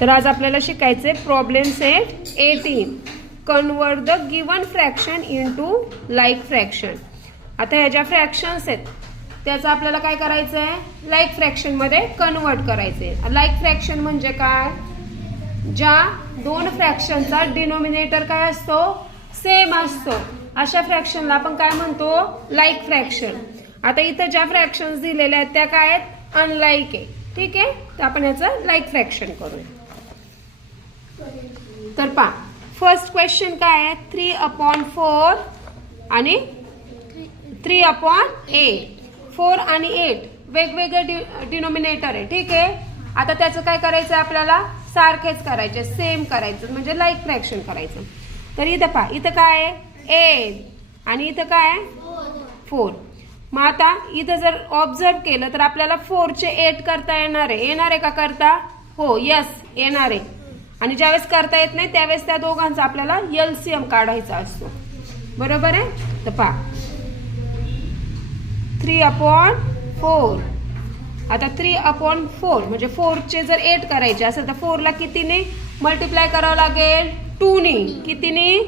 तर आज आपल्याला शिकायचे problem set 18. Convert the given fraction into like fraction. आता ह्या ज्या फ्रॅक्शन्स आहेत त्याचं आपल्याला काय करायचं आहे, लाईक फ्रॅक्शन मध्ये कन्वर्ट करायचे. लाईक फ्रॅक्शन म्हणजे काय, ज्या दोन फ्रॅक्शनचा डिनोमिनेटर काय असतो, सेम असतो, अशा फ्रॅक्शनला आपण काय म्हणतो, लाईक फ्रॅक्शन. आता इथं ज्या फ्रॅक्शन्स दिलेल्या आहेत त्या काय आहेत, अनलाईक आहे. ठीक आहे, तर आपण याचं लाईक फ्रॅक्शन करूया. तर पहा, फर्स्ट क्वेश्चन काय आहे, 3/4 आणि 3/8. 4 आणि 8 वेगवेगळे डिनोमिनेटर आहे. ठीक आहे, आता त्याचं काय करायचं आपल्याला, सारखेच करायचे, सेम करायचं, म्हणजे लाईक फ्रॅक्शन करायचं. तर इथं पहा, इथं काय आहे 8 आणि इथं काय आहे 4. मग आता इथं जर ऑब्झर्व केलं तर आपल्याला 4 चे 8 करता येणार आहे का करता, हो यस येणार आहे. आणि ज्यावेळेस करता येत नाही त्यावेळेस त्या दोघांचा आपल्याला एलसीएम काढायचा असतो. बरोबर आहे. तर पहा 3/4. आता 3/4 म्हणजे 4 चे जर 8 करायचे असेल तर 4 ला कितीने मल्टिप्लाय करावं लागेल, 2 ने. कितीने,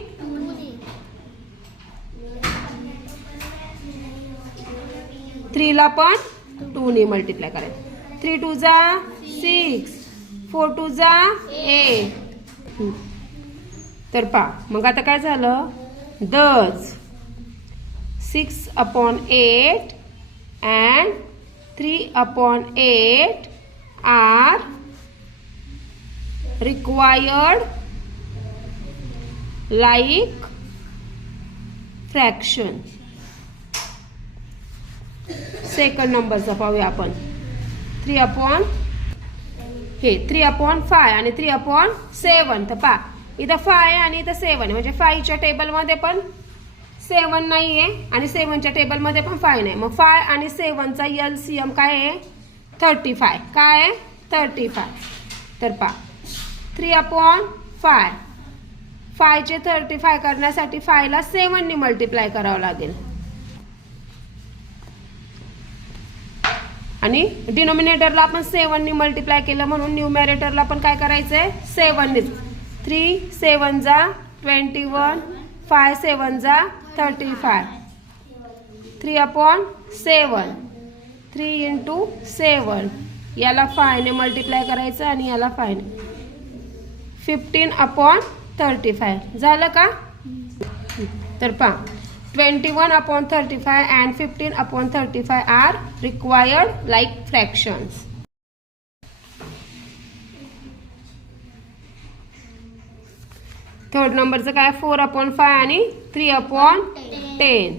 3 ला पण 2 ने मल्टिप्लाय करायचं. 3 2 जा 6, 4 2 जा 8. तर पहा मग आता काय झालं, दस 6/8 and 3/8 are required like fraction. Second नंबरचा पाहूया आपण. 3/5 आणि 3/7. तर पहा इथं 5 आणि इथं 7 आहे, म्हणजे 5 च्या टेबलमध्ये पण 7 नाहीये आणि 7 च्या टेबलमध्ये पण 5 नाही. मग 5 आणि 7 चा एलसीएम काय आहे, 35. काय आहे, 35. तर पहा 3/5, 5 चे 35 करण्यासाठी 5 ला 7 ने मल्टिप्लाय करावं लागेल. आणि डिनोमिनेटरला आपण 7 ने मल्टिप्लाय केलं म्हणून न्यूमरेटरला पण काय करायचंय, 7 ने. 3 7 जा 21, 5 7 जा 35. 3/7, 3 × 7, याला 5 ने मल्टिप्लाय करायचं आणि याला 5 ने. 15/35 झालं का. तर पहा 21/35 and 15/35 are required like fractions. Third नंबरचं काय, 4/5 आणि 3/10.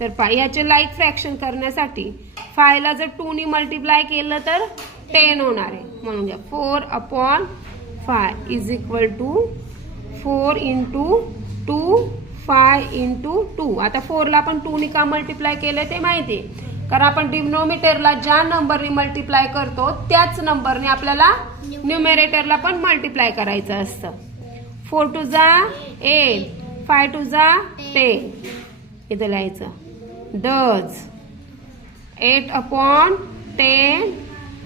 तर पहा याचे लाईक फ्रॅक्शन करण्यासाठी 5 ला जर 2 ने मल्टिप्लाय केलं तर 10 होणार आहे. म्हणून घ्या 4/5 इज इक्वल टू 4 × 2, 5 × 2. आता 4 ला आपण 2 ने का मल्टिप्लाय केले ते माहिती आहे, कारण आपण डिनोमिनेटरला ज्या नंबरने मल्टिप्लाय करतो त्याच नंबरने आपल्याला न्यूमरेटरला पण मल्टिप्लाय करायचं असतं. 4 2 जा 8, 5 2 जा 10. इथं लिहायचं 10. 8/10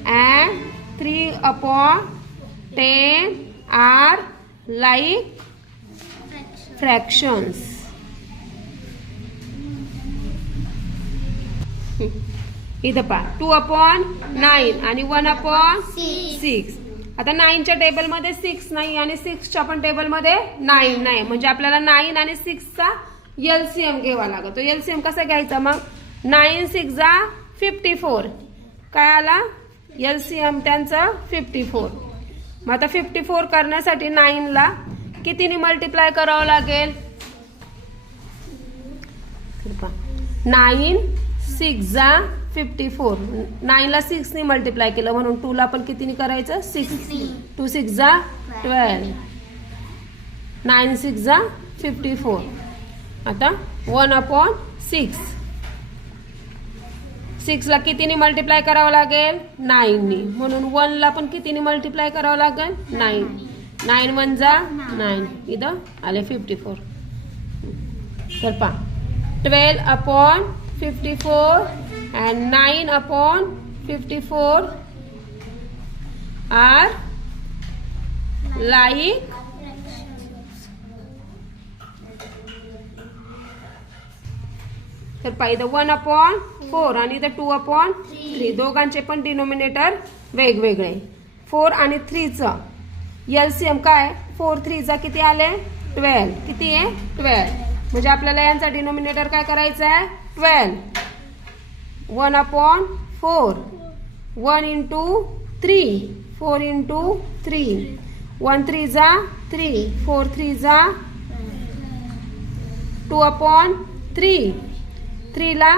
and 3/10 are like fractions. इथं पहा 2/9 आणि 1/6. आता 9 च्या टेबलमध्ये 6 नाही आणि 6 च्या पण टेबलमध्ये 9 नाही, म्हणजे आपल्याला 9 आणि 6 चा एलसीएम घ्यावा लागतो. एलसीएम कसा घ्यायचा, मग 9 6 जा 54. काय आला एलसीएम त्यांचं 54. मग आता 54 करण्यासाठी 9 ला कितीने मल्टिप्लाय करावं लागेल, 9 6 जा 54. 9 ला 6 ने मल्टिप्लाय केलं म्हणून 2 ला पण कितीने करायचं, 6. 2 6 जा 12. 9 6 जा 54. आता 1/6. 6 ला कितीने मल्टिप्लाय करावं लागेल, 9 ने. म्हणून 1 ला पण कितीने मल्टिप्लाय करावं लागेल, 9. 9 1 जा 9. इथं आले 54. तर पहा 12/54 and 9/54 आर लाईक तर पाहिजे 1/4 आणि इथं 2/3 दोघांचे पण डिनोमिनेटर वेगवेगळे 4 आणि 3चं एलसीएम काय 4 3 किती आले 12 किती आहे 12 म्हणजे आपल्याला यांचा डिनोमिनेटर काय करायचा आहे 12 1/4 1 into 3 4 into 3 1 3 3 4 3 2/3 3 ला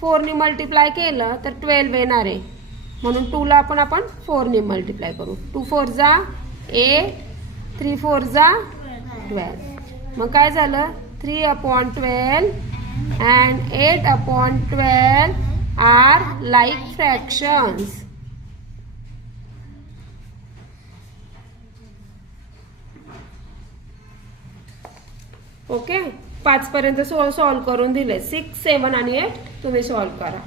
4 ने मल्टिप्लाय केलं तर 12 येणार आहे म्हणून 2 ला आपण 4 ने मल्टिप्लाय करू 2 4 8 3 4 12 मग काय झालं 3/12 and 8/12 are like fractions. Okay 5 पर्यंत सॉल्व करून दिले 6 7 आणि 8 तुम्ही सॉल्व करा.